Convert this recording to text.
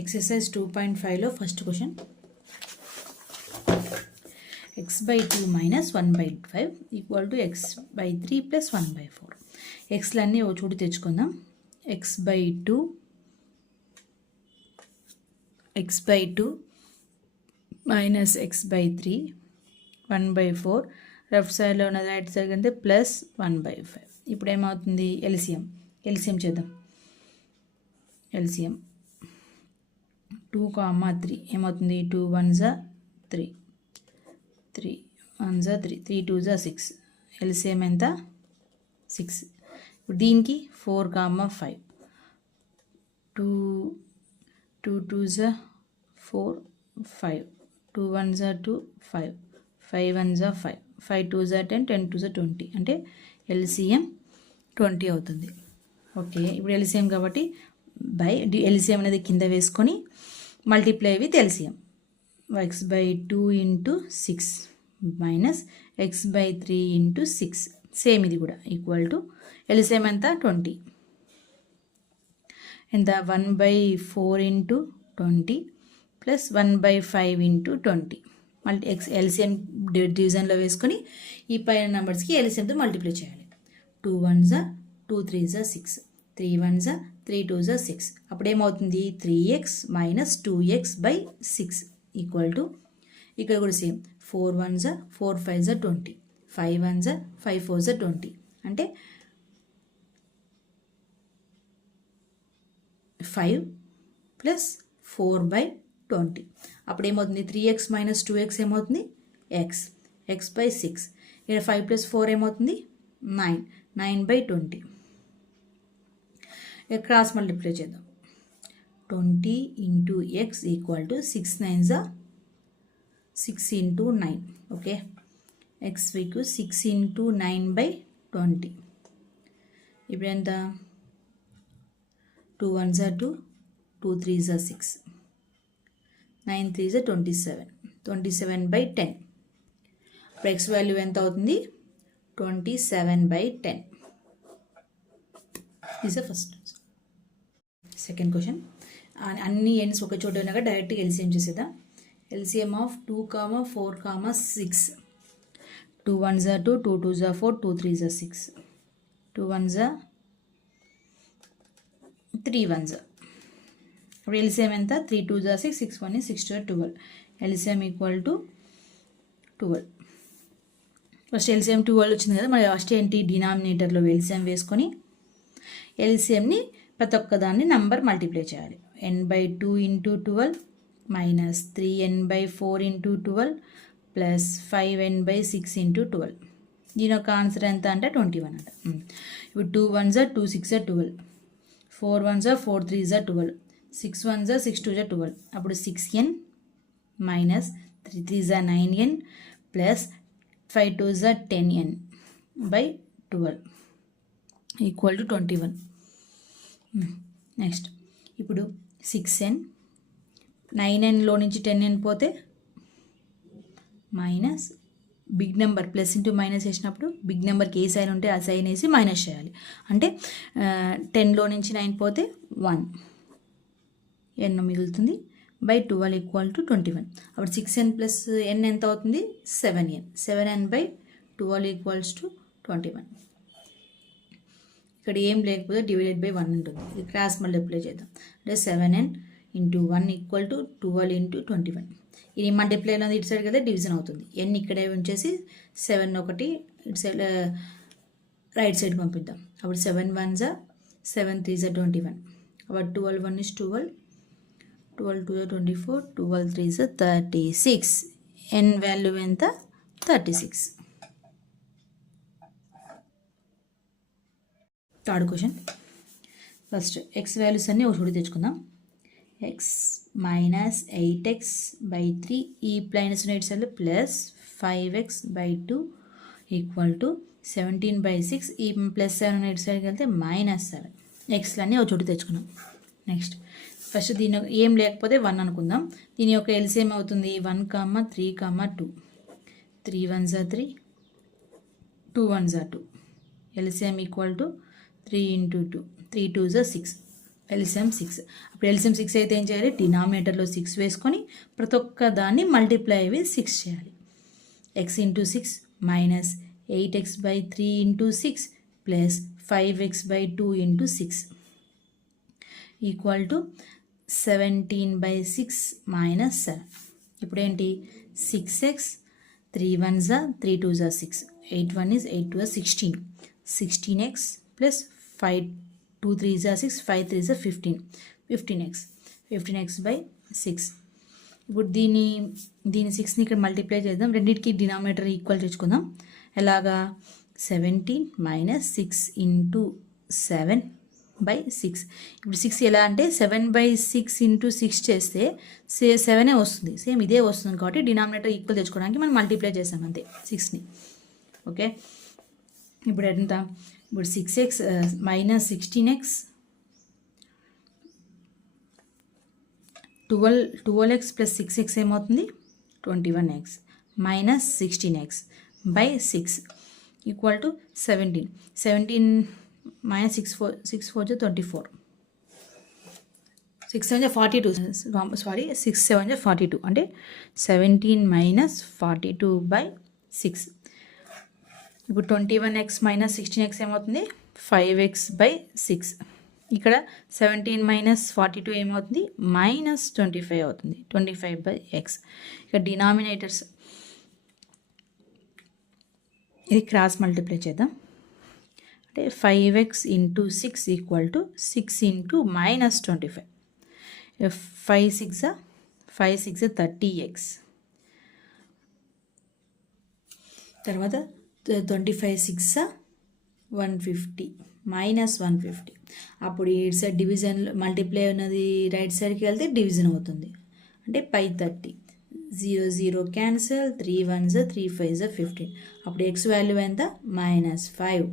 Exercise 2.5 first question. X by 2 minus 1 by 5 equal to x by 3 plus 1 by 4. X లన్నీ ఓ చోటు తెచ్చుకుందాం. x by 2 minus x by 3 1 by 4 left సైడ్లో ఉన్న right side అంటే plus 1 by 5. ఇప్పుడు ఏమవుతుంది? LCM చేద్దాం. ఎల్సిఎం 2, 3 ఏమవుతుంది? 2 1s 3, 3 1s 3, 3 2s 6. ఎల్సిఎం ఎంత? 6. ఇప్పుడు దీనికి 4, 5, 2 2s 4, 5, 2 1s 2, 5, 5 1s 5, 5 2s 10, 10 2s 20. అంటే ఎల్సిఎం 20 అవుతుంది. ఓకే, ఇప్పుడు ఎల్సిఎం కాబట్టి బై ఎల్సిఎం అనేది కింద వేసుకొని multiply with LCM. X by 2 into 6 minus X by 3 into 6 same ఇది కూడా ఈక్వల్ టు ఎల్సిఎం ఎంత? 20. ఎంత? 1 by 4 into 20 plus 1 by 5 into 20. Multi LCM డివిజన్లో వేసుకొని ఈ పైన నెంబర్స్కి ఎల్సిఎంతో మల్టిప్లై చేయాలి. 2 1s 2 3s 6, 3 1s 3 2s 6. అప్పుడు ఏమవుతుంది? 3x minus 2x by 6 equal to ఇక్కడ కూడా same 4 1s 4 5s 20, 5 1s 5 4s 20. అంటే 5 ప్లస్ 4 బై 20. అప్పుడు ఏమవుతుంది? 3x మైనస్ 2x ఏమవుతుంది? x by 6. ఇక్కడ 5 ప్లస్ 4 ఏమవుతుంది? 9, 9 బై 20. క్రాస్ మల్టిప్లై చేద్దాం. 20 into x equal to 6 9s 6 into 9. Okay, x వీకు 6 ఇంటూ 9 బై 20. ఇప్పుడు ఎంత? 2 1s 2, 2 3s 6, 9 3s 27, 27 బై 10. ఇప్పుడు ఎక్స్ వాల్యూ ఎంత అవుతుంది? 27 by 10. Is the first. Second question. అన్ని ఎండ్స్ ఒక చోట ఉన్నాక డైరెక్ట్గా ఎల్సిఎం చేసేద్దాం. LCM of 2, 4, 6. 2 1s 2, 2 2s 4, 2 3s 6, 2 1s 3 1s. ఇప్పుడు ఎల్సిఎం ఎంత? 3 2s 6, 6 1 6 2 12. LCM equal to 12. First LCM 12 వచ్చింది కదా, మరి ఫస్ట్ ఏంటి? డినామినేటర్లో ఎల్సిఎం వేసుకొని ఎల్సిఎంని ప్రతి ఒక్కదాన్ని నంబర్ మల్టిప్లై చేయాలి. n by 2 into 12 minus 3n by 4 into 12 plus 5n by 6 into 12. దీని యొక్క ఆన్సర్ ఎంత అంటే 21 అంట. ఇప్పుడు 2 1s 2 6 12, 4 1s 4 3s 12, 6 1s 6 2s 12. అప్పుడు 6n minus 3 3s 9n plus 5 2s 10n by 12 equal to 21. Next ఇప్పుడు 6n 9nలో నుంచి 10n పోతే minus big number plus into minus వేసినప్పుడు బిగ్ నెంబర్కి ఏ సైన్ ఉంటే ఆ సైన్ వేసి మైనస్ చేయాలి. అంటే 10లో నుంచి 9 పోతే 1 n మిగులుతుంది బై 12 ఈక్వల్ టు 21. అప్పుడు 6n ప్లస్ n ఎంత అవుతుంది? 7n. 7n by 12 equals to 21. ఇక్కడ ఏం లేకపోతే డివైడెడ్ బై 1 ఉంటుంది. ఇది క్రాస్ మల్టిప్లై చేద్దాం. అంటే 7n into 1 equal to 12 into 21. ఇది మల్టిప్లైలో ఇటు సైడ్ కదా డివిజన్ అవుతుంది. n ఇక్కడే ఉంచేసి 7 ఒకటి ఇటు సైడ్ రైట్ సైడ్ పంపిద్దాం. అప్పుడు 7 1s 7 3s 21. అప్పుడు 12 1 is 12, 12 2 24, 12 3s 36. n వాల్యూ ఎంత? 36. Third question. First X values అన్నీ ఒక చోటు తెచ్చుకుందాం. ఎక్స్ మైనస్ 8x బై 3 ఈ ప్లైనస్ right side plus 5x by 2 equal to 17 by 6. ఈ ప్లస్ 7 రైట్ సైడ్కి వెళ్తే మైనస్ 7. ఎక్స్లన్నీ ఒక చోటు తెచ్చుకున్నాం. నెక్స్ట్ ఫస్ట్ దీని ఏం లేకపోతే 1 అనుకుందాం. దీని యొక్క ఎల్సిఎం అవుతుంది 1, 3, 2. 3 1s 3, 2 1s 2. LCM equal to 3 into 2, 3 2s 6. LCM 6. అప్పుడు ఎల్సిఎం 6 అయితే ఏం చేయాలి, డినామినేటర్లో 6 వేసుకొని ప్రతి ఒక్క దాన్ని మల్టిప్లై విత్ 6 చేయాలి. x into 6 minus 8x/3 into 6 plus 5x/2 into 6 equal to 17/6 minus 7. ఇప్పుడు ఏంటి 6x 3 1s 3 2s 6 8 1 is 8 2 16 16x plus 5 2 3s 6 5 3s 15 15x by 6. ఇప్పుడు దీని 6ని ఇక్కడ మల్టిప్లై చేద్దాం, రెండింటికి డినామినేటర్ ఈక్వల్ తెచ్చుకుందాం. ఎలాగా 17 మైనస్ 6 ఇంటూ 7/6. ఇప్పుడు 6 ఎలా అంటే 7/6 ఇంటూ 6 చేస్తే 7 వస్తుంది, సేమ్ ఇదే వస్తుంది కాబట్టి డినామినేటర్ ఈక్వల్ తెచ్చుకోవడానికి మనం మల్టిప్లై చేసాం అంతే 6ని. ఓకే, ఇప్పుడు ఎంత, ఇప్పుడు 6x minus 16x 12x plus 6x ఏమవుతుంది 21x minus 16x by 6 equal to 17 minus 6 4 24 6 7 42 sorry 6 7 42 అంటే 17 మైనస్ 42/6. ఇప్పుడు 21x మైనస్ 16x ఏమవుతుంది 5x/6. ఇక్కడ 17 మైనస్ 42 ఏమవుతుంది మైనస్ 25 అవుతుంది 25/x. ఇక్కడ డినామినేటర్స్ ఇది క్రాస్ మల్టిప్లై చేద్దాం. అంటే 5x into 6 equal to 6 into minus 25. 5 6 30x. తర్వాత 25 6 150 మైనస్ 150. అప్పుడు ఇటు సైడ్ డివిజన్ మల్టిప్లై ఉన్నది రైట్ సైడ్కి వెళ్తే డివిజన్ అవుతుంది, అంటే 30 0 0 క్యాన్సల్ 3 1s 3 5s 15. అప్పుడు x వాల్యూ ఎంత -5.